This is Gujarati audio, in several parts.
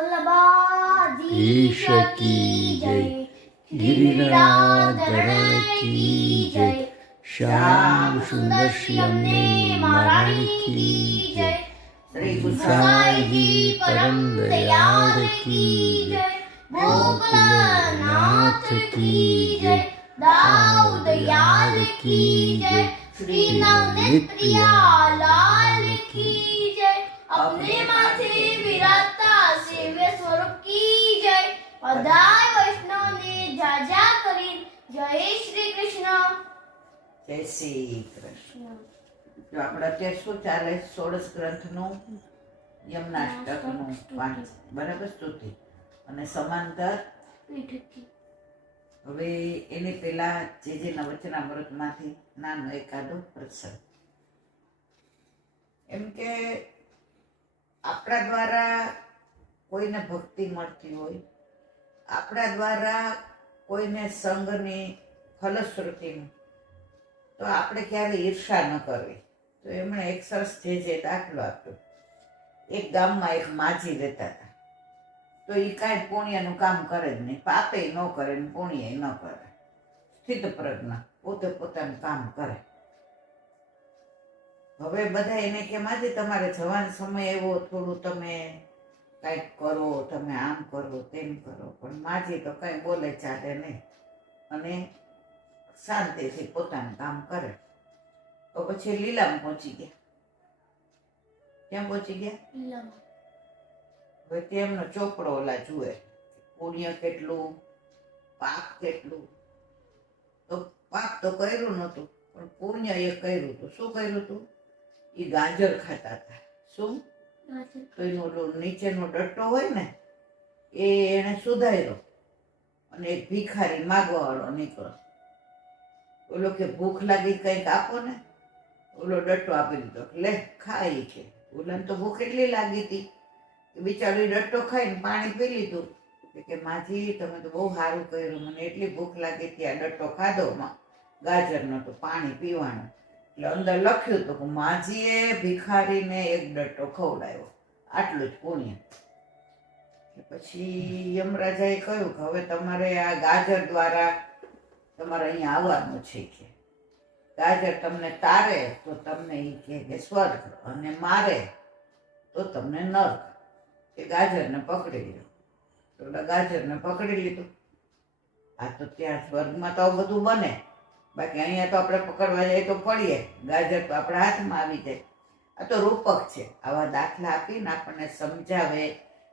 ईश की जय, गिरिराधरण की जय, श्याम सुंदर श्यामने महारानी की जय, श्री गुसाई जी परम दयाल की जय, गोकुलनाथ की जय, दाऊद दयाल की जय, श्री नवनीत प्रिया लाल की जय, अपने माथे विराजता सेव्य स्वरूप की जय, બધાય વૈષ્ણવને જાજા કરી જય શ્રી કૃષ્ણ. જય શ્રી કૃષ્ણ. જો આપણે અત્યારે શું ચાલે? 16 ગ્રંથનું યમનાષ્ટકનું વાંચ, બરાબર, સ્તુતિ અને સમાંતર પીઠકી. હવે એની પહેલા જે નવચનામૃતમાંથી નાનો એકાદો પ્રસંગ. એમ કે આપણા દ્વારા કોઈને ભક્તિ મળતી હોય, આપણા દ્વારા કોઈને સંઘની ફલશ્રુતિની, તો આપણે ક્યારે ઈર્ષા ન કરવી. તો એમણે એક સરસ જે દાખલો આપ્યો. એક ગામમાં એક માજી રહેતા હતા. તો એ કાંઈ પુણ્યનું કામ કરે જ નહીં, પાપે ન કરે ને પુણ્ય ન કરે, સ્થિત પ્રજ્ઞ, પોતે પોતાનું કામ કરે. હવે બધા એને કે માજી તમારે જવાનો સમય એવો, થોડું તમે કંઈક કરો, તમે આમ કરો તેમ કરો. પણ માજી તો કંઈ બોલે ચાલે નહીં અને શાંતિથી પોતાનું કામ કરે. તો પછી લીલામાં પહોંચી ગયા. ક્યાં પહોંચી ગયા? હવે તેમનો ચોપડો ઓલા જુએ, પુણ્ય કેટલું, પાપ કેટલું. તો પાપ તો કર્યું નહોતું, પણ પુણ્ય એ કર્યું હતું. શું કર્યું હતું? એ ગાજર ખાતા હતા. શું? તો એનો ઓલો નીચેનો ડટ્ટો હોય ને, એ એને સુધાર્યો અને એક ભિખારી માગવા વાળો નીકળો. ઓલો કે ભૂખ લાગી કંઈક આપો ને. ઓલો ડટ્ટો આપી દીધો, લે ખાઈ કે. ઓલાને તો ભૂખ એટલી લાગી હતી કે બિચારી ડટ્ટો ખાઈને પાણી પી લીધું. કે માજી તમે તો બહુ સારું કર્યું, મને એટલી ભૂખ લાગી હતી, આ ડટ્ટો ખાધો, ગાજરનો તો પાણી પીવાનું. એટલે અંદર લખ્યું હતું કે માજીએ ભિખારીને એક ડટ્ટો ખવડાવ્યો, આટલું જ પુણ્ય. પછી યમરાજાએ કહ્યું કે હવે તમારે આ ગાજર દ્વારા તમારે અહીંયા આવવાનું છે. કે ગાજર તમને તારે તો તમને એ કે સ્વર્ગ, અને મારે તો તમને નર્ક. એ ગાજરને પકડી લીધું. તો ગાજરને પકડી લીધું. આ તો ત્યાં સ્વર્ગમાં તો આવું બધું બને, બાકી અહીંયા તો આપણે પકડવા જઈએ તો પડીએ. ગાજર તો આપણા હાથમાં આવી જાય. આ તો રૂપક છે. આવા દાખલા આપીને આપણને સમજાવે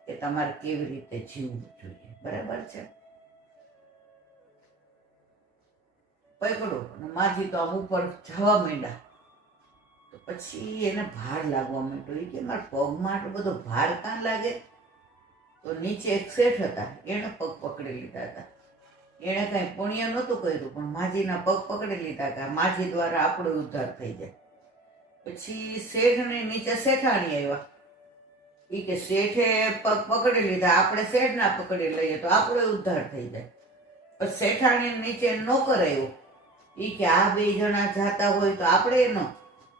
કે તમારે કેવી રીતે જીવવું જોઈએ. બરાબર છે? પકડો. અને માજી તો આમ ઉપર જવા માંડ્યા. તો પછી એને ભાર લાગવા માંડ્યો. એ કે મારા પગમાં આટલો બધો ભાર કાં લાગે? તો નીચે એક શેઠ હતા, એને પગ પકડી લીધા હતા. એણે કઈ પુણ્ય નહોતું કર્યું, પણ માજીના પગ પકડી લીધા હતા. માજી દ્વારા આપણો ઉદ્ધાર થઈ જાય. પછી શેઠને નીચે શેઠાણી આવ્યા. એ કે શેઠે પગ પકડી લીધા, આપણે શેઠ ના પકડી લઈએ તો આપણો ઉદ્ધાર થઈ જાય. પછી શેઠાણી નીચે નોકર આવ્યો. એ કે આ બે જણા જાતા હોય તો આપણે એનો.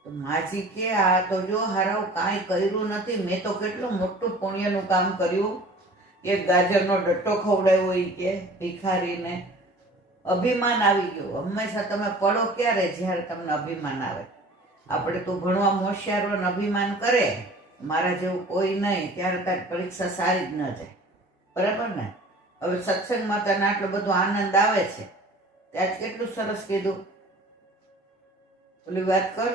તો માજી કે આ તો જો હારાવ કાંઈ કર્યું નથી, મેં તો કેટલું મોટું પુણ્યનું કામ કર્યું. એક ગાજરનો ડટ્ટો ખવડાવ્યો. એ કે ભિખારીને અભિમાન આવી ગયું. હંમેશા તમે પડો ક્યારે? જ્યારે તમને અભિમાન આવે. આપણે તો ભણવા હોશિયારો અભિમાન કરે મારા જેવું કોઈ નહીં, ત્યારે તારી પરીક્ષા સારી જ ન જાય. બરાબર ને? હવે સત્સંગમાં તને આટલો બધો આનંદ આવે છે, ત્યાં કેટલું સરસ કીધું. ઓલી વાત કર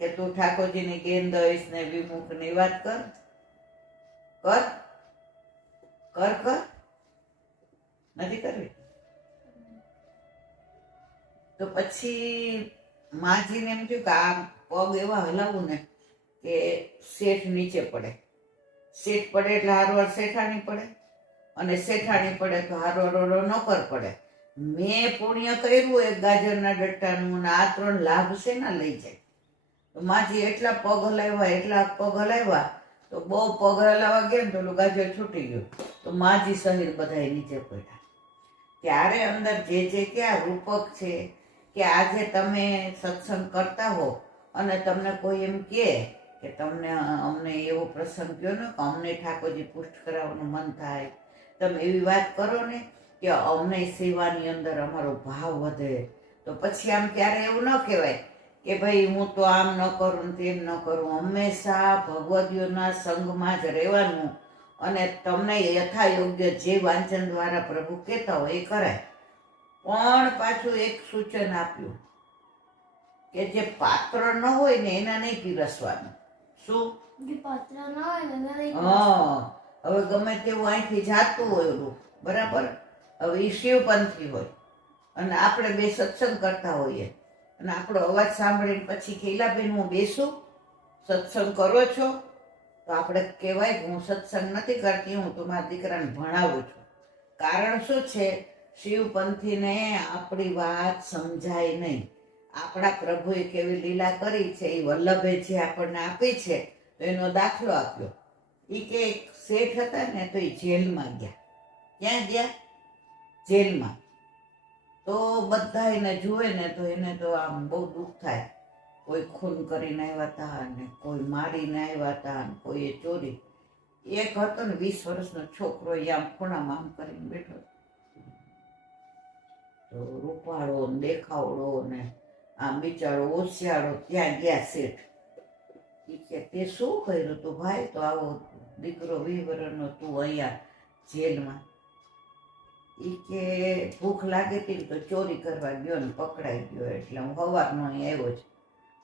કે તું ઠાકોરજીની ગેંદઈશ ને વિમુખની વાત કર. કર કર કર નથી કરવી. તો પછી માજીને એમ થયું કે આ પગ એવા હલાવું ને કે શેઠ નીચે પડે. શેઠ પડે એટલે હારવાર શેઠાણી પડે, અને શેઠાણી પડે તો હારવાર નોકર પડે. મેં પુણ્ય કર્યું એક ગાજરના ડટ્ટાનું, ને આ 3 લાભ શેના લઈ જાય? તો માજી એટલા પગ હલાવ્યા તો બહુ પગ હલાવવા ગયા ને તો ગાજર છૂટી ગયું. તો માજી સહિત બધા નીચે પડ્યા. ત્યારે અંદર જે કે આ રૂપક છે કે આજે તમે સત્સંગ કરતા હો અને તમને કોઈ એમ કહે કે તમને અમને એવો પ્રસંગ કહો ને કે અમને ઠાકોરજી પુષ્ટ કરાવવાનું મન થાય, તમે એવી વાત કરો ને કે અમને સેવાની અંદર અમારો ભાવ વધે. તો પછી આમ ત્યારે એવું ન કહેવાય કે ભાઈ હું તો આમ ન કરું ને તેમ ન કરું. હંમેશા ભગવદીઓના સંઘમાં જ રહેવાનું અને તમને યથા યોગ્ય જે વાંચન દ્વારા પ્રભુ કહેતા હોય એ કરાય. પણ પાછું એક સૂચન આપ્યું કે જે પાત્ર ન હોય ને એના નહીં પીરસવાનું. શું? જે પાત્ર ન હોય ને એને નહીં હા, હવે ગમે તેવું અહીંથી જાતું હોય ઓલું, બરાબર, હવે એ શિવપંથી હોય અને આપણે બે સત્સંગ કરતા હોઈએ અને આપણો અવાજ સાંભળીને પછી કૈલાબેન હું બેસું, સત્સંગ કરો છો? તો આપણે કહેવાય કે હું સત્સંગ નથી કરતી, હું તો મારા દીકરાને ભણાવું છું. કારણ શું છે? શિવપંથીને આપણી વાત સમજાય નહીં. આપણા પ્રભુએ કેવી લીલા કરી છે એ વલ્લભે જે આપણને આપી છે તો એનો દાખલો આપ્યો. એ કે એક શેઠ હતા ને તો એ જેલમાં ગયા. ક્યાં ગયા? જેલમાં. તો બધા એને જુએ ને તો એને તો આમ બહુ દુઃખ થાય. કોઈ ખૂન કરીને આવ્યા હતા ને કોઈ મારીને આવ્યા હતા ને કોઈએ ચોરી. એક હતો ને 20 વર્ષનો છોકરો એ આમ ખૂણામાં આમ કરીને બેઠો. તો રૂપાળો ને દેખાવડો ને આમ બિચારો હોશિયારો ત્યાં ગયા શેઠ. એ કે તે શું કર્યું તું ભાઈ? તો આવો દીકરો 20 વર્ષનો તું અહીંયા જેલમાં. એ કે ભૂખ લાગી હતી તો ચોરી કરવા ગયો ને પકડાઈ ગયો એટલે હું સવારનો અહીં આવ્યો છું.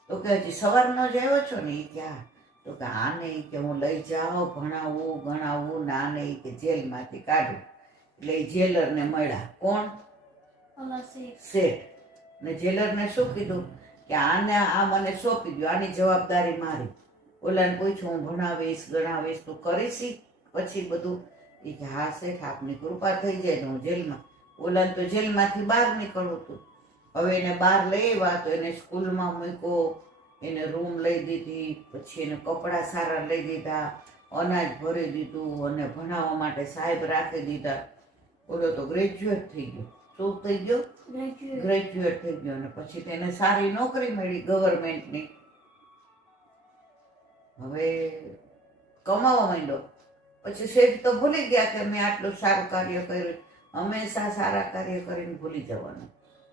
તો કે હજી સવારનો જ આવ્યો છો ને? એ કે હા. તો કે આને ઈ કે હું લઈ જાઉં, ભણાવવું ગણાવવું ને આને ઈ કે જેલમાંથી કાઢું. એટલે એ જેલરને મળ્યા. કોણ? શેઠ. ને જેલરને શું કીધું કે આને આ મને સોંપી દો, આની જવાબદારી મારી. ઓલાને પૂછ્યું હું ભણાવીશ ગણાવીશ તું કરીશ પછી બધું? એ કે હા શેઠ, આપની કૃપા થઈ જાય તો હું જેલમાં. ઓલાને તો જેલમાંથી બહાર નીકળવું હતું. હવે એને બહાર લઈ આવ્યા તો એને સ્કૂલમાં મૂક્યો, એને રૂમ લઈ દીધી, પછી એને કપડાં સારા લઈ દીધા, અનાજ ભરી દીધું અને ભણાવવા માટે સાહેબ રાખી દીધા. ઓલો તો ગ્રેજ્યુએટ થઈ ગયો. શું થઈ ગયો? ગ્રેજ્યુએટ થઈ ગયો. અને પછી તેને સારી નોકરી મળી ગવર્મેન્ટની. હવે કમાવા માંડ્યો. પછી શેઠ તો ભૂલી ગયા કે મેં આટલું સારું કાર્ય કર્યું. હંમેશા સારા કાર્ય કરીને ભૂલી જવાનું,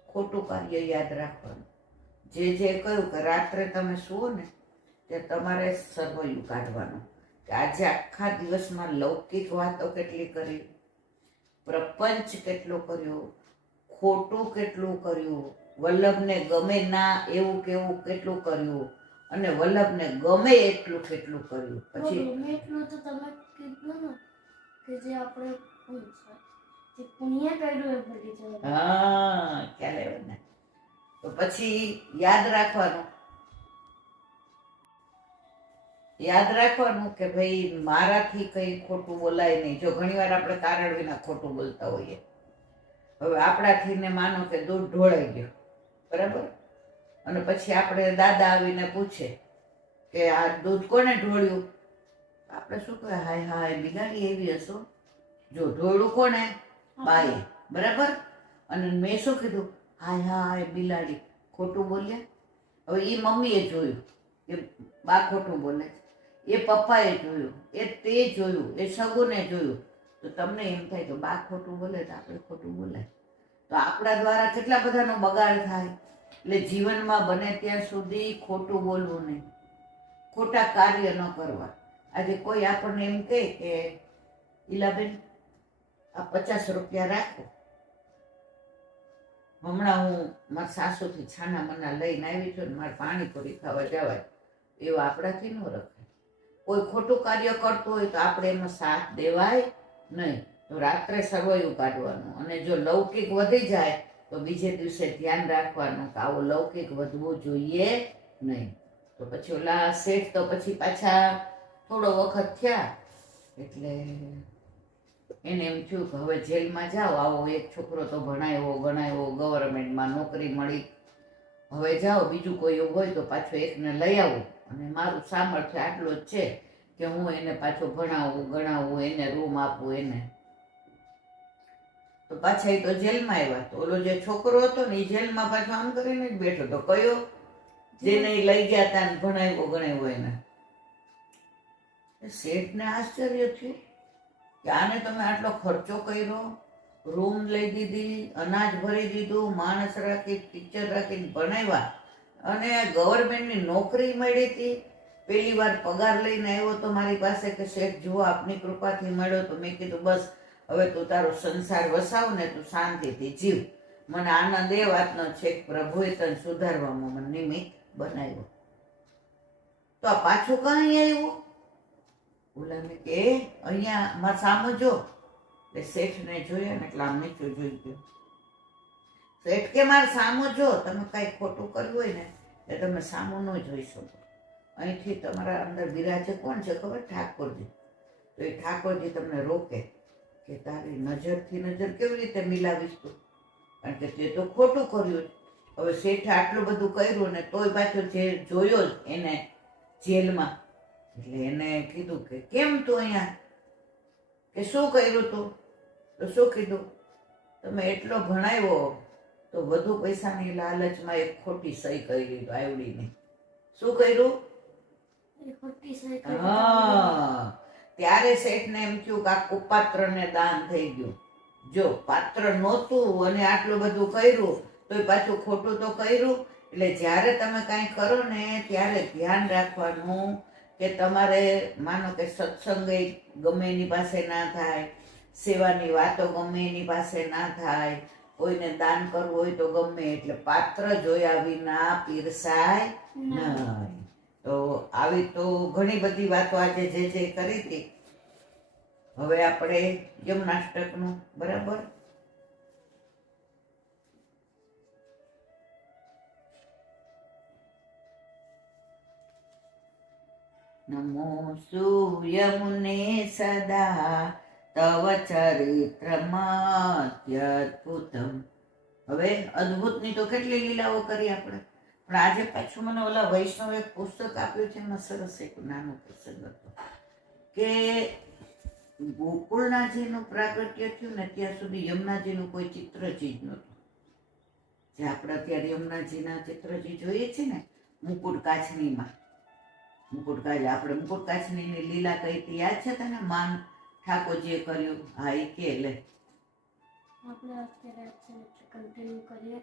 ખોટું કાર્ય યાદ રાખવાનું. જે કહ્યું કે રાત્રે તમે સુવો ને તે તમારે સર્વૈયું કાઢવાનું કે આજે આખા દિવસમાં લૌકિક વાતો કેટલી કરી, પ્રપંચ કેટલો કર્યો, ખોટું કેટલું કર્યું, વલ્લભને ગમે ના એવું કેવું કેટલું કર્યું અને વલ્લભને ગમે એટલું કેટલું કર્યું. પછી ગમે એટલું તો તમે કીધું ને કે જે આપણે જે પુણ્ય કર્યું એ ભૂલી જવાનું. હા, ખ્યાલ આવ્યો ને? તો પછી યાદ રાખવાનું કે ભાઈ મારાથી કઈ ખોટું બોલાય નહીં. જો ઘણીવાર આપણે કારણ વિના ખોટું બોલતા હોઈએ. હવે આપણાથી ને માનો કે દૂધ ઢોળાઈ ગયો, બરાબર, અને પછી આપણે દાદા આવીને પૂછે કે આ દૂધ કોને ઢોળ્યું? આપણે શું કહે? હાય હાય બિલાડી એવી હશો. જો ઢોળ્યું કોને? બાએ, બરાબર. અને મેં શું કીધું? હાય હાય બિલાડી. ખોટું બોલ્યા. હવે એ મમ્મીએ જોયું કે બા ખોટું બોલે છે, એ પપ્પાએ જોયું, એ તે જોયું, એ સગુને જોયું. તો તમને એમ થાય કે બા ખોટું બોલે તો આપણે ખોટું બોલાય. તો આપણા દ્વારા કેટલા બધાનો બગાડ થાય. એટલે જીવનમાં બને ત્યાં સુધી ખોટું બોલવું નહીં, ખોટા કાર્ય ન કરવા. આજે કોઈ આપણને એમ કહે કે ઈલાબેન આ 50 રૂપિયા રાખો, હમણાં હું મારા સાસુથી છાના મના લઈને આવી છું ને મારે પાણીપુરી ખાવા જવાય. એવું આપણાથી ન રખાય. કોઈ ખોટું કાર્ય કરતું હોય તો આપણે એનો સાથ દેવાય નહીં. તો રાત્રે સર્વૈયું કાઢવાનું. અને જો લૌકિક વધી જાય તો બીજે દિવસે ધ્યાન રાખવાનું કે આવું લૌકિક વધવું જોઈએ નહીં. તો પછી ઓલા શેઠ તો પછી પાછા થોડો વખત થયા એટલે એને એમ થયું કે હવે જેલમાં જાઓ, આવો એક છોકરો તો ભણાવ્યો ગણાવ્યો, ગવર્મેન્ટમાં નોકરી મળી, હવે જાઓ બીજું કોઈ એવું હોય તો પાછો એકને લઈ આવું. અને મારું સામર્થ્ય આટલું જ છે કે હું એને પાછો ભણાવું ગણાવું, એને રૂમ આપું એને. તો પાછા એ તો જેલમાં આવ્યા. તો ઓલો જે છોકરો હતો ને એ જેલમાં પાછો આમ કરીને જ બેઠો હતો. કયો? જેને લઈ ગયા હતા ને ભણાવ્યો ગણાવ્યો એને. શેઠને આશ્ચર્ય થયું કે આને તમે આટલો ખર્ચો કર્યો, રૂમ લઈ દીધી, અનાજ ભરી દીધું, માણસ રાખી, ટીચર રાખીને ભણાવ્યા અને ગવર્મેન્ટની નોકરી મળી હતી. પહેલી વાર પગાર લઈને આવ્યો તો મારી પાસે કે શેઠ જુઓ આપની કૃપાથી મળ્યો. તો મેં કીધું બસ હવે તું તારો સંસાર વસાવ ને તું શાંતિથી જીવ. મને આનંદ એ વાતનો છે કે પ્રભુએ તને સુધારવામાં મને નિમિત્ત બનાવ્યો. તો આ પાછું કઈ આવ્યું? ઓલા મેં કે અહીંયા માં સામું જો. એટલે શેઠને જોયા ને એટલે આમ નીચું જોઈ ગયો. શેઠ કે મારે સામું જો, તમે કઈ ખોટું કર્યું હોય ને એ તમે સામું ન જોઈ શકો. અહીંથી તમારા અંદર બિરાજે કોણ છે ખબર? ઠાકોરજી. તો એ ઠાકોરજી તમને રોકે કે તારી નજરથી નજર કેવી રીતે મિલાવીશ તું, કારણ કે તે તો ખોટું કર્યું. હવે શેઠે આટલું બધું કર્યું ને તોય પાછો જે જોયો જ એને જેલમાં. એટલે એને કીધું કે કેમ તું અહીંયા, કે શું કર્યું તું? તો શું કીધું? તમે એટલો ભણાવ્યો તો વધુ પૈસાની લાલચમાં એક ખોટી સહી કરી દીધું આવડીને. શું કર્યું? હા, ત્યારે શેઠને એમ થયું કે આ કુપાત્રને દાન થઈ ગયું. જો પાત્ર નહોતું અને આટલું બધું કર્યું તોય પાછું ખોટું તો કર્યું. એટલે જ્યારે તમે કાંઈ કરો ને ત્યારે ધ્યાન રાખવાનું કે તમારે માનો કે સત્સંગ ગમે એની પાસે ના થાય, સેવાની વાતો ગમે એની પાસે ના થાય, કોઈને દાન કરવું હોય તો ગમે એટલે પાત્ર જોયા વિના પીરસાય નહીં. તો આવી તો ઘણી બધી વાતો આજે જે કરી હતી. હવે આપણે જન્માષ્ટકનું બરાબર નમો સૂર્યમુને સદા તવ ચરિત્રમત્યદ્ભુતમ. હવે અદ્ભુતની તો કેટલી લીલાઓ કરી આપણે, પણ આજે પાછું મને ઓલા વૈષ્ણવ એક પુસ્તક આપ્યું છે, એમાં સરસ એક નાનો પ્રસંગ હતો કે ગોકુળનાજીનું પ્રાગટ્ય થયું ને ત્યાં સુધી યમુનાજીનું કોઈ ચિત્રજી જ નહોતું. જે આપણે અત્યારે યમુનાજીના ચિત્રજી જોઈએ છે ને મુકુટ કાચનીમાં, મુકુટ કાચ આપણે મુકુટ કાચનીની લીલા કઈ હતી યાદ છે તને? માન ઠાકોરજીએ કર્યું. હા એ કે લે આપણે અત્યારે કન્ટિન્યુ કરીએ.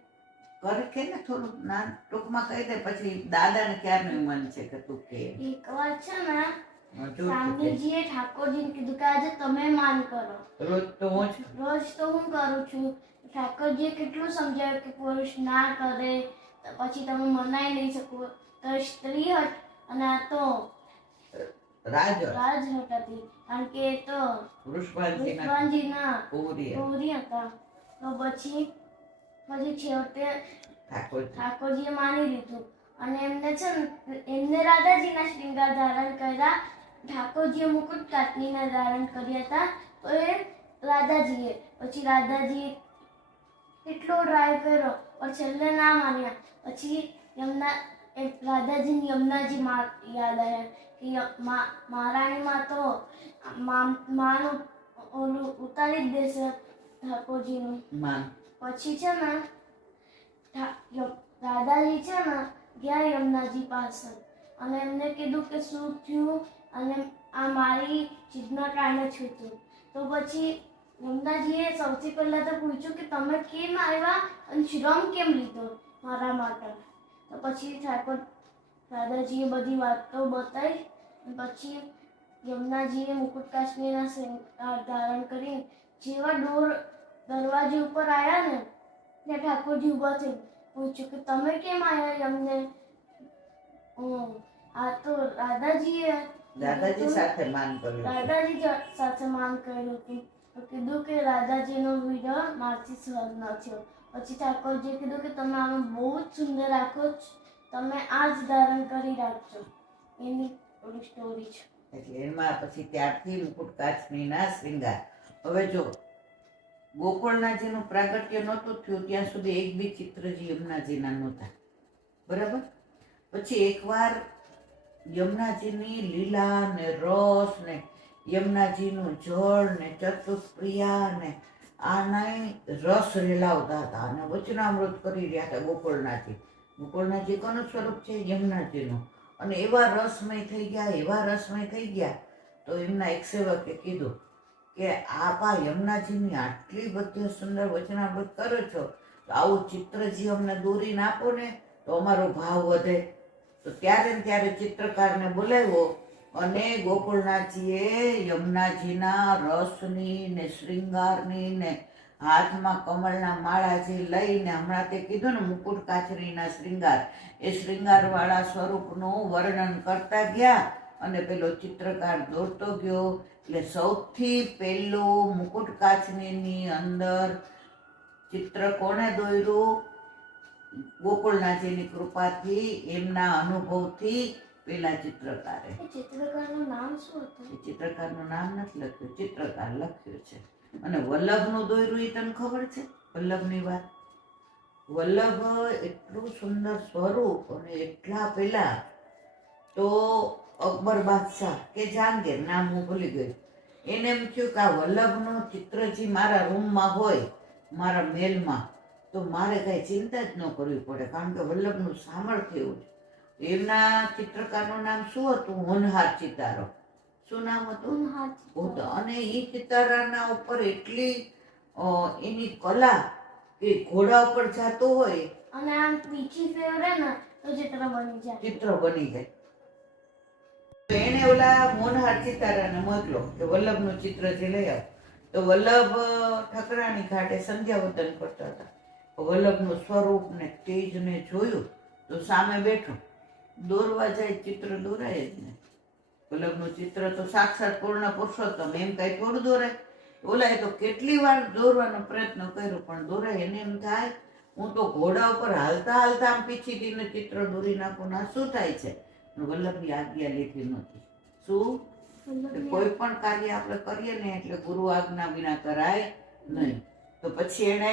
કર કે ને થોડું ના ટૂંકમાં કહી દે, પછી દાદાને ક્યારનું મન છે કે તું કે. એક વાર છે ને સ્વામીજીએ ઠાકોરજીને કીધું કે આજે તમે માન કરો. રોજ તો હું જ રોજ તો હું કરું છું. ઠાકોરજીએ કેટલું સમજાવ્યું કે પુરુષ ના કરે તો પછી તમે મનાઈ નહીં શકો. તો સ્ત્રી હટ અને આ તો રાજહટ હતી, કારણ કે એ તો વૃષભાજીના કૌરી હતા. તો પછી છેવટે ઠાકોરજીએ માની લીધું અને એમને છે ને એમને રાધાજીના શ્રૃંગાર ધારણ કર્યા. ઠાકોરજીએ મુકુટ કાટનીના ધારણ કર્યા હતા. તો એ રાધાજીએ રાધાજીએ કેટલો ટ્રાય કર્યો પણ છેલ્લે ના માન્યા. પછી રાધાજીને યમુનાજી યાદ આવ્યા કે મહારાણીમાં તો માનું ઓલું ઉતારી જ દેશે ઠાકોરજીનું માન. પછી છે ને દાદાજી છે ને ગયા યમુનાજી પાસે અને એમને કીધું કે શું થયું અને આ મારી જીદના કારણે થયું. તો પછી યમુનાજીએ સૌથી પહેલા તો પૂછ્યું કે તમે કેમ આવ્યા અને શ્રમ કેમ લીધો મારા માટે. તો પછી દાદાજીએ બધી વાતો બતાવી. પછી યમુનાજીએ મુકુટ કાચનીના શ્રૃંગાર ધારણ કરીને જેવા દરવાજે ઉપર આવ્યા ને ત્યાં ઠાકોરજી ઊભા થઈ પૂછ્યું કે તમે કેમ આવ્યા અમને? આ તો દાદાજી સાથે માન કર્યું હતું. તો કીધું કે દાદાજીનો વિરહ મારથી સહન ન થયો. પછી ઠાકોરજીએ કીધું કે તમે આને બહુ જ સુંદર રાખો છો, તમે આ જ ધારણ કરી રાખજો. એની થોડી સ્ટોરી છે. એટલે એમાં પછી ત્યારથી મુકુટ કાચનીના શ્રૃંગાર. હવે જો ગોકુળનાજીનું પ્રાગટ્ય નહોતું થયું ત્યાં સુધી એક બી ચિત્રજી યમુનાજીના નહોતા, બરાબર. પછી એકવાર યમુનાજીની લીલા ને રસ ને યમુનાજીનું જળ ને ચતુષ્પ્રિયા ને આના રસ રેલાવતા હતા અને વચનામૃત કરી રહ્યા હતા ગોકુળનાજી. ગોકુળનાજી કોનું સ્વરૂપ છે? યમુનાજીનું. અને એવા રસમય થઈ ગયા તો એમના એક સેવકે કીધું કે આ યમુનાજીની આટલી બધી સુંદર વચનામૃત કરો છો, તો આવું ચિત્રજી અમને દોરીને આપો ને તો અમારો ભાવ વધે. તો ત્યારે ને ત્યારે ચિત્રકારને બોલાવ્યો અને ગોકુળનાથજીએ યમુનાજીના રસની ને શ્રૃંગારની ને હાથમાં કમળના માળા જે લઈને હમણાં તે કીધું ને મુકુટ કાચરીના શ્રૃંગાર, એ શ્રૃંગારવાળા સ્વરૂપનું વર્ણન કરતા ગયા અને પેલો ચિત્રકાર દોરતો ગયો. એટલે સૌથી પહેલું મુકુટ કાચરીની અંદર ચિત્ર કોણે દોર્યું? ગોકુળનાથજીની કૃપાથી, એમના અનુભવથી પેલા ચિત્રકારે. ચિત્રકારનું નામ શું હતું? એ ચિત્રકારનું નામ નથી લખ્યું, ચિત્રકાર લખ્યું છે. અને વલ્લભનું દોર્યું એ તને ખબર છે? વલ્લભની વાત. વલ્લભ એટલું સુંદર સ્વરૂપ અને એટલા પેલા તો અકબર બાદશાહ કે જહાંગીર, નામ હું ભૂલી ગઈ, એને એમ થયું કે આ વલ્લભનું ચિત્રજી મારા રૂમમાં હોય, મારા મહેલમાં, તો મારે કઈ ચિંતા જ ન કરવી પડે, કારણ કે વલ્લભનું સામર્થ્ય એવું છે. એમના ચિત્રકારનું નામ શું હતું? હોનહાર ચિતારો. શું નામ હતું? અને એ ચિતારાના ઉપર એટલી એની કલા કે ઘોડા ઉપર જાતો હોય અને આમ પીછી ફેરવે ને તો ચિત્ર બની જાય. ચિત્ર બની જાય. એને ઓલા મોનહાર ચિતારાને મોકલો કે વલ્લભનું ચિત્ર જે લઈ આવ. તો વલ્લભ ઠકરાણી ઘાટે સંધ્યાવંદન કરતા હતા. વલ્લભનું સ્વરૂપ ને તેજ ને જોયું તો સામે બેઠો, દોરવા જાય ચિત્ર દોરાય જ ને. વલ્લભનું ચિત્ર તો સાક્ષાત પૂર્ણ પુરુષોત્તમ, એમ કઈ થોડું દોરાય? ઓલાએ તો કેટલી વાર દોરવાનો પ્રયત્ન કર્યો પણ દોરાય. એને એમ થાય હું તો ઘોડા ઉપર હાલતા હાલતા આમ પીછીને ચિત્ર દોરી નાખું, ના શું થાય છે? વલ્લભની આજ્ઞા લીધી નહોતી. શું? કોઈ પણ કાર્ય આપણે કરીએ ને એટલે ગુરુ આજ્ઞા વિના કરાય નહીં. તો પછી એને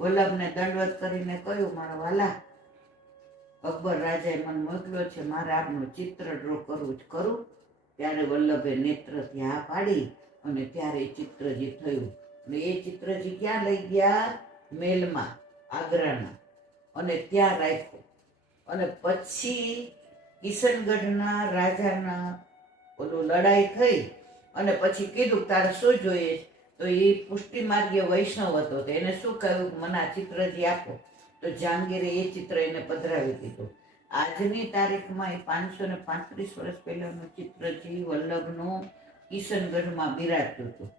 વલ્લભને દંડવત કરીને કહ્યું, મારા વાલા, અકબર રાજાએ મને મોકલ્યો છે, મારે આપનું ચિત્ર ડ્રો કરવું જ કરું. ત્યારે વલ્લભે નેત્રથી હા પાડી અને ત્યારે એ ચિત્રજી થયું. અને એ ચિત્રજી ક્યાં લઈ ગયા? મહેલમાં, આગ્રાના, અને ત્યાં રાખ્યું. અને પછી કિશનગઢના રાજાના ઓલું લડાઈ થઈ અને પછી કીધું તારે શું જોઈએ? તો એ પુષ્ટિ માર્ગીય વૈષ્ણવ હતો, તો એને શું કહ્યું? મને આ ચિત્રજી આપો. તો જહાંગીરે એ ચિત્ર એને પધરાવી દીધું. આજની તારીખમાં એ 535 વર્ષ પહેલાનું ચિત્રજી વલ્લભનું કિશનગઢમાં બિરાજતું હતું.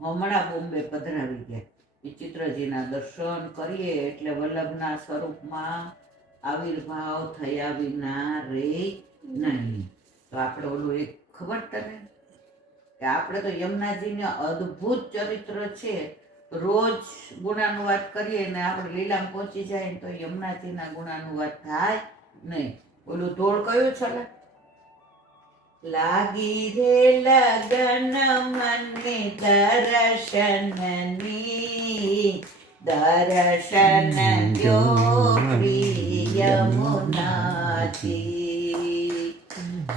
હમણાં બોમ્બે પધરાવી ગયા. એ ચિત્રજીના દર્શન કરીએ એટલે વલ્લભના સ્વરૂપમાં આવિર્ભાવ થયા વિના રે નહીં. તો આપણે ઓલું એક ખબર તને કે આપણે તો યમુનાજીને અદ્ભુત ચરિત્ર છે, રોજ ગુણાનુવાદ કરીએ ને આપણે લીલામાં પહોંચી જાય ને તો યમુનાજીના ગુણાનુવાદ થાય નહીં. ઓલું ધોળ કયું છે? લાગી રે લગન મને દર્શનની, દર્શન દ્યો યમુનાજી.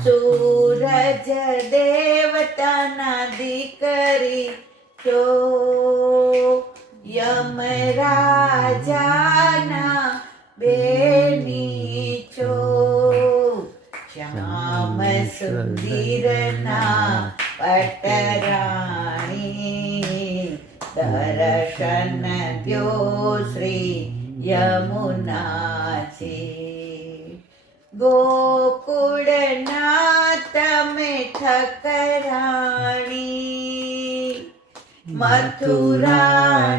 સૂરજ દેવતાના દીકરી છો, યમરાજાના બેની છો, શ્યામ સુંદરના પટરાણી, દર્શન દ્યો શ્રી યમુનાજી. ગોકુળના તમે ઠકરાણી, મથુરાના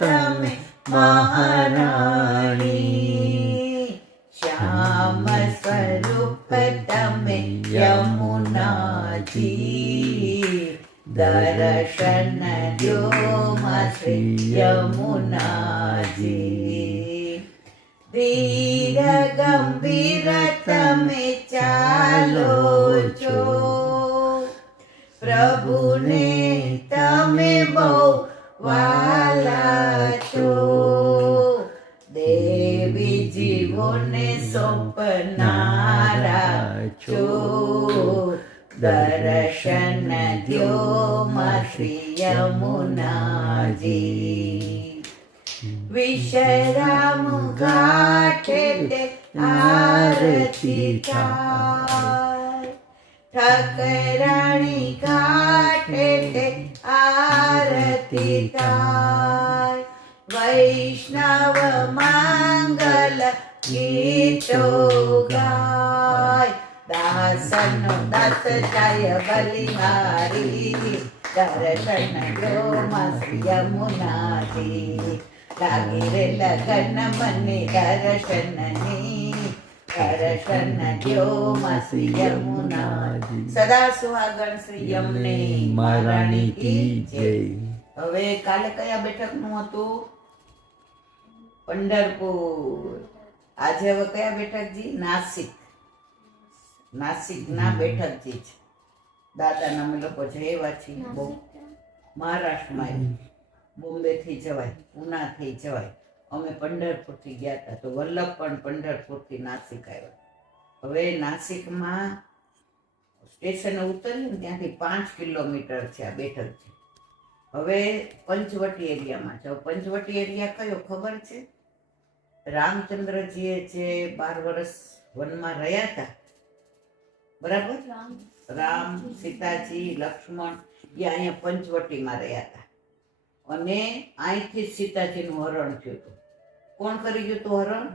તમે મહારાણી, શ્યામ સ્વરૂપ તમે યમુનાજી, દર્શન દ્યો માં શ્રી યમુનાજી. ધીર ગંભીર તમે ચાલો છો, પ્રભુને તમે બહુ વાલા છો, દેવી જીવોને સોંપનારા છો, દર્શન દ્યો માં શ્રી યમુનાજી. વિશ્રામ ઘાટે તે આરતી થાય, ઠકરાણી ઘાટે તે આરતી થાય. વૈષ્ણવ માંગલ ગીતો ગાય. દાસનો દાસ જાય બલિહારી, દર્શન ગોમસ યમુનાજી. લાગી રે લગન મને દર્શનની, દર્શન ગોમસ યમુનાજી. સદા સુહાગણ શ્રી યમને મહારાણી કી જય. હવે કાલે કયા બેઠકનું હતું? પંઢરપુર. આજે હવે કયા બેઠકજી? નાસિક. નાસિકના બેઠકજી છે. દાદાના અમે લોકો જઈવા છીએ. બહુ મહારાષ્ટ્રમાં બોમ્બેથી જવાય, પૂનાથી જવાય. અમે પંઢરપુરથી ગયા હતા, તો વલ્લભ પણ પંઢરપુરથી નાસિક આવ્યા. હવે નાસિકમાં સ્ટેશને ઉતરીને ત્યાંથી 5 કિલોમીટર છે આ બેઠક છે. હવે પંચવટી એરિયામાં છે. પંચવટી એરિયા કયો ખબર છે? રામચંદ્રજીએ જે 12 વર્ષ વનમાં રહ્યા હતા, બરાબર? રામ, સીતાજી, લક્ષ્મણ એ અહીંયા પંચવટીમાં રહ્યા હતા. અને અહીંથી જ સીતાજીનું હરણ થયું હતું. કોણ કરી ગયું હતું હરણ?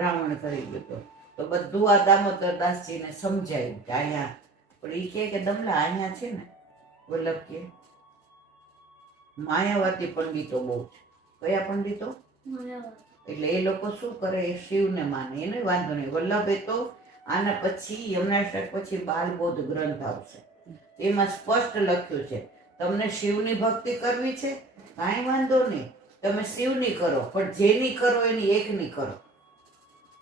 રાવણ કરી ગયું હતું. તો બધું આ દામોદરદાસજીને સમજાયું કે અહીંયા, પણ એ કહે કે દમલા અહીંયા છે ને, વલ્લભ કે માયાવાતી પંડિતો બહુ છે. કયા પંડિતો? એટલે એ લોકો શું કરે? એ શિવને માને, એને વાંધો નહીં. વલ્લભે તો આના પછી યમનાષ્ટક પછી બાલબોધ ગ્રંથ આવશે, એમાં સ્પષ્ટ લખ્યું છે તમને શિવની ભક્તિ કરવી છે, કાંઈ વાંધો નહીં, તમે શિવની કરો, પણ જેની કરો એની એકની કરો.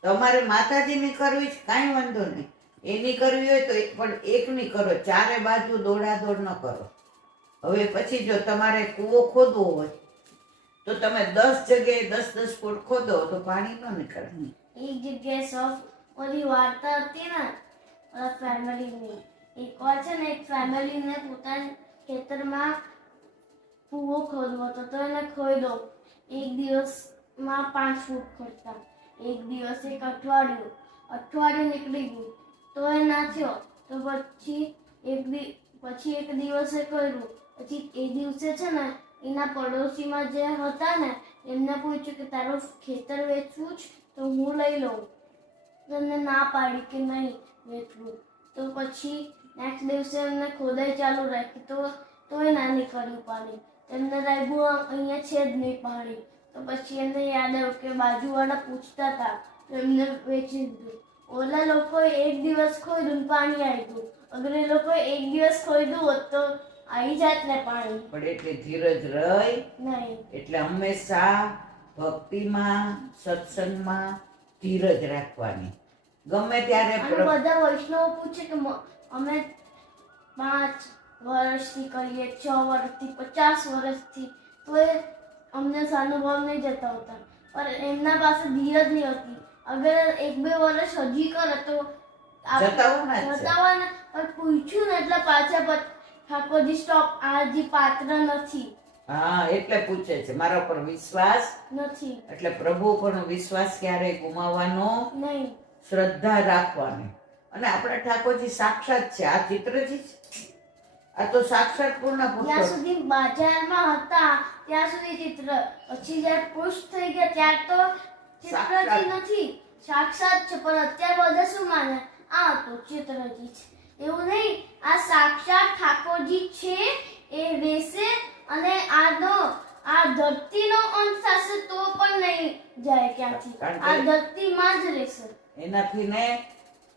તમારે માતાજીની કરવી છે, કાંઈ વાંધો નહીં, એની કરવી હોય તો પણ એકની કરો. ચારે બાજુ દોડાદોડ ન કરો. હવે પછી જો તમારે કૂવો ખોદવો હોય તો તમે 10 જગ્યાએ 10 ફૂટ ખોદો તો પાણી ન નીકળે. એક જગ્યાએ ઓલી વાર્તા હતી ને ફેમિલીની, એક વાર છે ને એક ફેમિલીને પોતાના ખેતરમાં કૂવો ખોદવો હતો, તો એને ખોદ્યો. એક દિવસમાં 5 ફૂટ ખોદતા, એક દિવસ, એક અઠવાડિયું નીકળી ગયું તો એ ના થયો. તો પછી એક દિવસે કર્યું. પછી એ દિવસે છે ને એના પડોશીમાં જે હતા ને એમને પૂછ્યું કે તારું ખેતર વેચવું જ તો હું લઈ લઉં. એમને ના પાડી કે નહીં વેચવું. તો પછી નેક્સ્ટ દિવસે એમને ખોદાઈ ચાલુ રાખી, તોય ના નીકળ્યું પાણી. એમને લાગ્યું અહીંયા છે જ નહીં પાણી. તો પછી એમને યાદ આવ્યું કે બાજુવાળા પૂછતા હતા, તો એમને વેચી દીધું. ઓલા લોકોએ એક દિવસ ખોદ્યું પાણી આવી ગયું. અગર એ લોકોએ એક દિવસ ખોદ્યું હોત તો આવી જાત ને પાણી. પણ એટલે ધીરજ રહી નહીં. એટલે હંમેશા ભક્તિમાં, સત્સંગમાં ધીરજ રાખવાની. ગમે ત્યારે અને બધા વૈષ્ણવો પૂછે કે અમે 5 વર્ષથી કરીએ, 6 વર્ષથી, 50 વર્ષથી, તો એ અમને સાનુભાવ નહીં જતા હોતા. પણ એમના પાસે ધીરજ નહીં હોતી. અગર 1-2 વર્ષ હજી કરે તો જતાવાના. પણ પૂછ્યું ને એટલે પાછા ઠાકોરજી સ્ટોપ, આ હજી પાત્ર નથી. હા, એટલે પૂછે છે મારા પર વિશ્વાસ નથી. એટલે પ્રભુ પર વિશ્વાસ ક્યારેય ગુમાવવાનો નહીં, શ્રદ્ધા રાખવાની. અને આપણા ઠાકોરજી સાક્ષાત છે. આ ચિત્રજી છે, આ તો સાક્ષાત પૂર્ણ ત્યાં પુરુષ. સુધી બજારમાં હતા ત્યાં સુધી ચિત્ર, પછી જ્યારે પુરુષ થઈ ગયા ત્યાર તો ચિત્રજી નથી, સાક્ષાત છે. પણ અત્યારે બધા શું માને? આ તો ચિત્રજી છે. એવું નહીં, આ સાક્ષાત ઠાકોરજી છે. એ રહેશે અને આ ધરતીનો અંત થશે તો પણ નહીં જાય ક્યાંથી. આ ધરતીમાં જ રહેશે. એનાથી ને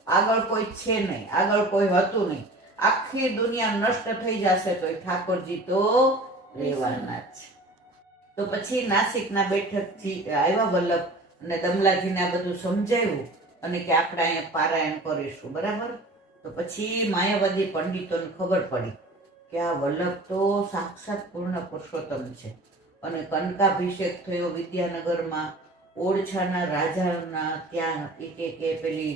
આગળ કોઈ છે નહીં, આગળ કોઈ હતું નહીં. આખી દુનિયા નષ્ટ થઈ જશે તો ઠાકોરજી તો રહેવાના જ છે. તો પછી નાસિકના બેઠકથી આવ્યા વલ્લભ અને દમલાજીને આ બધું સમજાવ્યું અને કે આપણે અહીંયા પારાયણ કરીશું, બરાબર? તો પછી માયાવાદી પંડિતોને ખબર પડી કે આ વલ્લભ તો સાક્ષાત પૂર્ણ પુરુષોત્તમ છે. અને કનકાભિષેક થયો વિદ્યાનગરમાં, ઓળછાના રાજાના ત્યાં કે પેલી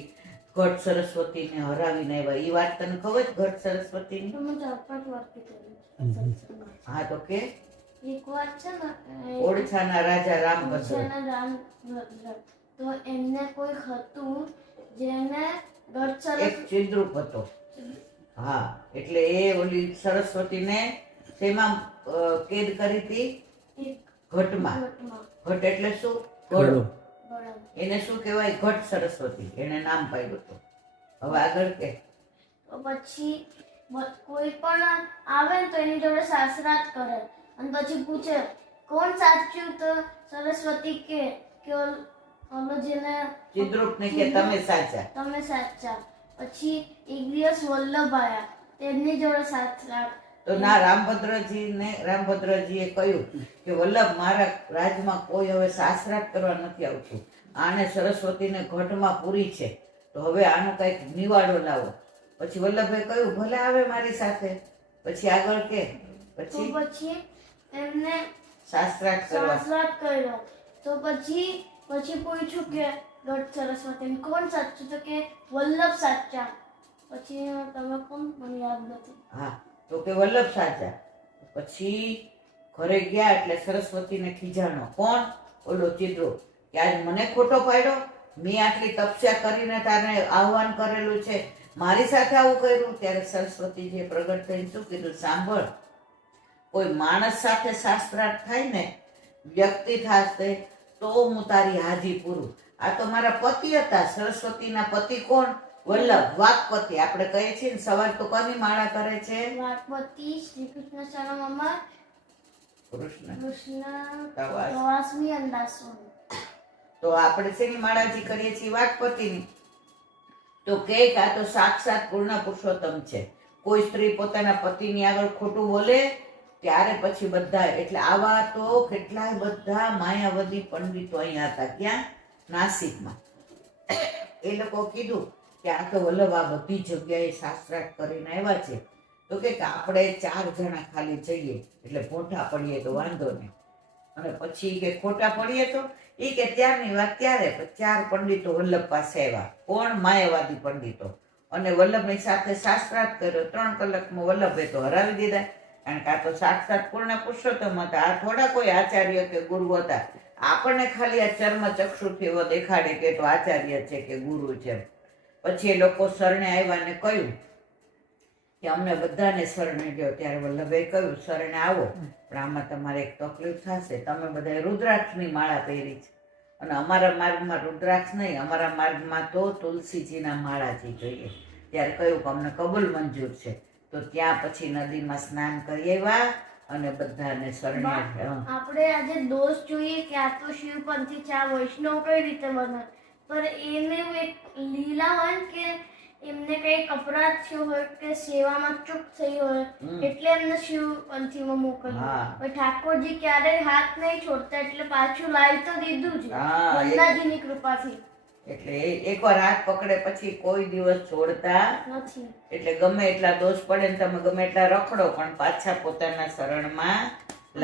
ઘટ સરસ્વતીને હરાવીને આવ્યા. એ વાત તને ખબર છે ઘટ સરસ્વતીની? હા, તો કે એક વાત છે ને ઓળછાના રાજા રામભદ્ર, તો એમને કોઈ હતું જેને એક ચિદ્રુપ હતો. હા, એટલે એ ઓલી સરસ્વતીને તેમાં કેદ કરી હતી એક ઘટમાં. ઘટમાં ઘટ એટલે શું? ઘડો. બરાબર. એને શું કહેવાય? ઘટ સરસ્વતી, એને નામ પાડ્યું હતું. હવે આગળ કે તો પછી કોઈ પણ આવે ને તો એની જોડે શાસ્ત્રાર્થ કરે અને પછી પૂછે કોણ સાચું, તો સરસ્વતી કે ઓલો જેને ચિદ્રુપને કે તમે સાચા. તમે સાચા. પછી એક દિવસ વલ્લભ આયા, તેમની જોડે શાસ્ત્રાર્થ. તો ના, રામભદ્રજીએ કહ્યું કે વલ્લભ, મારા રાજમાં કોઈ હવે શાસ્ત્રાર્થ કરવા નથી આવતું. આને સરસ્વતીને ઘટમાં પૂરી છે, તો હવે આનો કંઈક નિવાડો લાવો. પછી વલ્લભે કહ્યું ભલે આવે મારી સાથે. પછી આગળ કે તો પછી પછી એમને શાસ્ત્રાર્થ કરવા. શાસ્ત્રાર્થ કર્યો. તો પછી પૂછ્યું કે ઘટ સરસ્વતી કોણ સાચું, તો કે વલ્લભ સાચા. પછી તમે કોણ, મને યાદ નથી. હા, તો કે વલ્લભ સાચા. પછી ઘરે ગયા એટલે સરસ્વતીને ખીજાણો. કોણ? ઓલો ચિદ્રો. કે આજ મને ખોટો પાડ્યો, મેં આટલી તપસ્યા કરીને તારે આહ્વાન કરેલું છે, મારી સાથે આવું કર્યું. ત્યારે સરસ્વતીજીએ પ્રગટ થઈને શું કીધું? સાંભળ, કોઈ માણસ સાથે શાસ્ત્રાર્થ થાય ને, વ્યક્તિ થાશે તો હું તારી હાજી પૂરું. આ તો મારા પતિ હતા. સરસ્વતીના પતિ કોણ? વલ્લભ, વાકપતિ. આપણે કહીએ છીએ ને સવાર તો કોની માળા કરે છે? વાકપતિ શ્રી કૃષ્ણ શરણમાં કૃષ્ણ. કૃષ્ણ તવાસ. તવાસમી અંદાસું. તો આપણે શેની માળાજી કરીએ છીએ? વાકપતિની. તો કે આ તો સાક્ષાત પૂર્ણ પુરુષોત્તમ છે. કોઈ સ્ત્રી પોતાના પતિની આગળ ખોટું બોલે ત્યારે પછી બધા, એટલે આવા તો કેટલાય બધા માયાવદી પંડિતો અહીંયા હતા. ક્યાં? નાસિકમાં. એ લોકો કીધું કે આ તો વલ્લભ આ બધી જગ્યાએ શાસ્ત્રાર્થ કરીને આવ્યા છે, તો કે આપણે 4 જણા ખાલી જઈએ, એટલે ભોંઠા પડીએ તો વાંધો નહીં. અને પછી કે ખોટા પડીએ તો એ કે ત્યારની વાત ત્યારે. 4 પંડિતો વલ્લભ પાસે આવ્યા. કોણ? માયાવાદી પંડિતો. અને વલ્લભની સાથે શાસ્ત્રાર્થ કર્યો. 3 કલાકમાં વલ્લભે તો હરાવી દીધા. કારણ કે આ તો સાક્ષાત પૂર્ણ પુરુષોત્તમ હતા. આ થોડા કોઈ આચાર્ય કે ગુરુ હતા. આપણને ખાલી આ ચર્મ ચક્ષુથી એવો દેખાડે કે તો આચાર્ય છે કે ગુરુ છે. પછી એ લોકો શરણે આવ્યા ને કહ્યું કે અમને બધાને શરણે ગયો. ત્યારે વલ્લભે કહ્યું શરણે આવો, પણ આમાં તમારે એક તકલીફ થશે. તમે બધા રુદ્રાક્ષની માળા પહેરી છે અને અમારા માર્ગમાં રુદ્રાક્ષ નહીં, અમારા માર્ગમાં તો તુલસીજીના માળાજી જોઈએ. ત્યારે કહ્યું કે અમને કબૂલ મંજૂર છે. તો ત્યાં પછી નદીમાં સ્નાન કરી આવ્યા અને બધાને શરણે. આપણે આજે દોષ જોઈએ કે આ તો શિવપંથી છે, આ વૈષ્ણવ કઈ રીતે બને, પણ એને એક લીલા હોય ને કે એમને કઈક અપરાધ થયો હોય કે સેવામાં ચૂક થઈ હોય, એટલે એમને શિવપંથીમાં મોકલ્યા. પણ ઠાકોરજી ક્યારેય હાથ નહીં છોડતા, એટલે પાછું લાવી તો દીધું જ ગંગાજીની કૃપાથી. એટલે એકવાર હાથ પકડે પછી કોઈ દિવસ છોડતા નથી. એટલે ગમે એટલા દોષ પડે ને તમે ગમે એટલા રખડો પણ પાછા પોતાના શરણમાં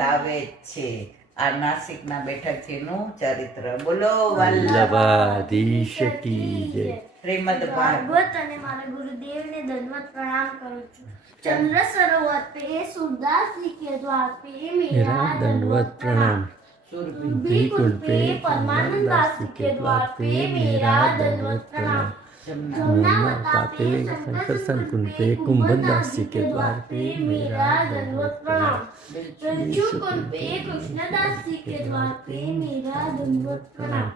લાવે જ છે. આ નાસિકના બેઠકજીનું ચરિત્ર. બોલો વલ્લભાધીશ કી જય. શ્રીમદ ભાગવત અને મારા ગુરુદેવને દંડવત પ્રણામ કરું છું. ચંદ્ર સરોવર पे सूरदास जी के द्वार पे मेरा दंडवत प्रणाम. सुरभि कुंड पे परमानंद दास जी के द्वार पे मेरा दंडवत प्रणाम. जमुनावता पे शंकर संकुंड पे कुंभदास जी के द्वार पे मेरा दंडवत प्रणाम. रज्जु कुंड पे कृष्णदास जी के द्वार पे मेरा दंडवत प्रणाम.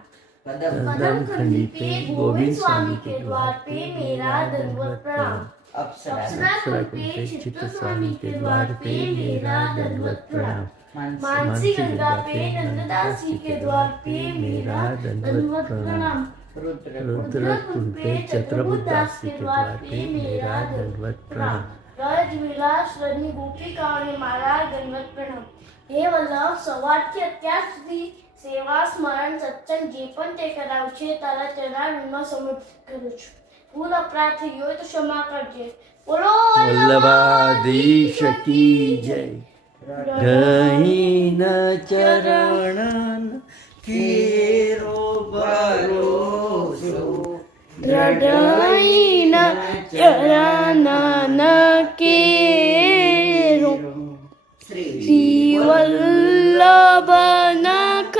पदम खंडी पे गोविंद स्वामी के द्वार पे मेरा दंडवत प्रणाम. अप्सरा कुंड पे चित्त स्वामी के द्वार पे मेरा दंडवत प्रणाम. मानसी गंगा पे नंददास जी के द्वार पे मेरा दंडवत प्रणाम. रुद्र कुंड पे छत्रबुद्धास के द्वार पे मेरा दंडवत प्रणाम. रज विलास रजनी गोपिकाओने मारा दंडवत प्रणाम. हे वल्लभ, સવારથી અત્યાર સુધી સેવા સ્મરણ સત્સંગ જે પણ તે કરાવ છે તારા ચરણમાં સમર્પિત કરું છું. ભૂલ અપરાધ થયો હોય તો ક્ષમા કરજે. બોલો વલ્લભાધીશ કી જય. રહીન ચરણ કેરો ભરોસો, દ્રઢઈન ચરણ કેરો. શ્રી વલ્લભ નખ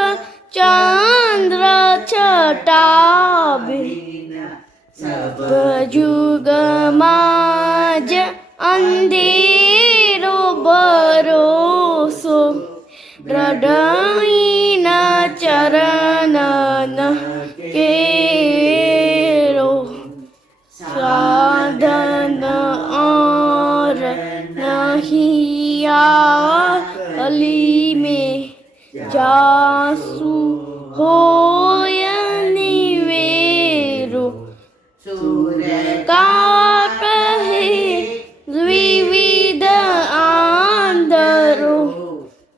ચંદ્ર છટા સબ જુગમાં હૃદયના ચરણન કેરો સાધન और नहीं अली में जासु होय निवेरो काप है विविध आंदरो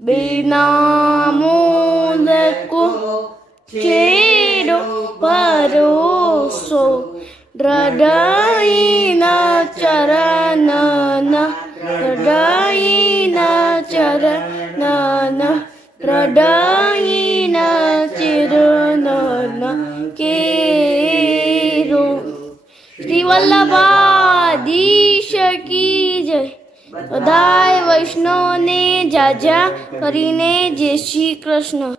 बिना मोल को चेरो भरोસો હૃદયના ચરણન હૃદયના ચરણન હૃદયના ચરણન કેરો શ્રી વલ્લભાધીશ કી જય બધાય વૈષ્ણવને જાજા કરીને જય શ્રી કૃષ્ણ.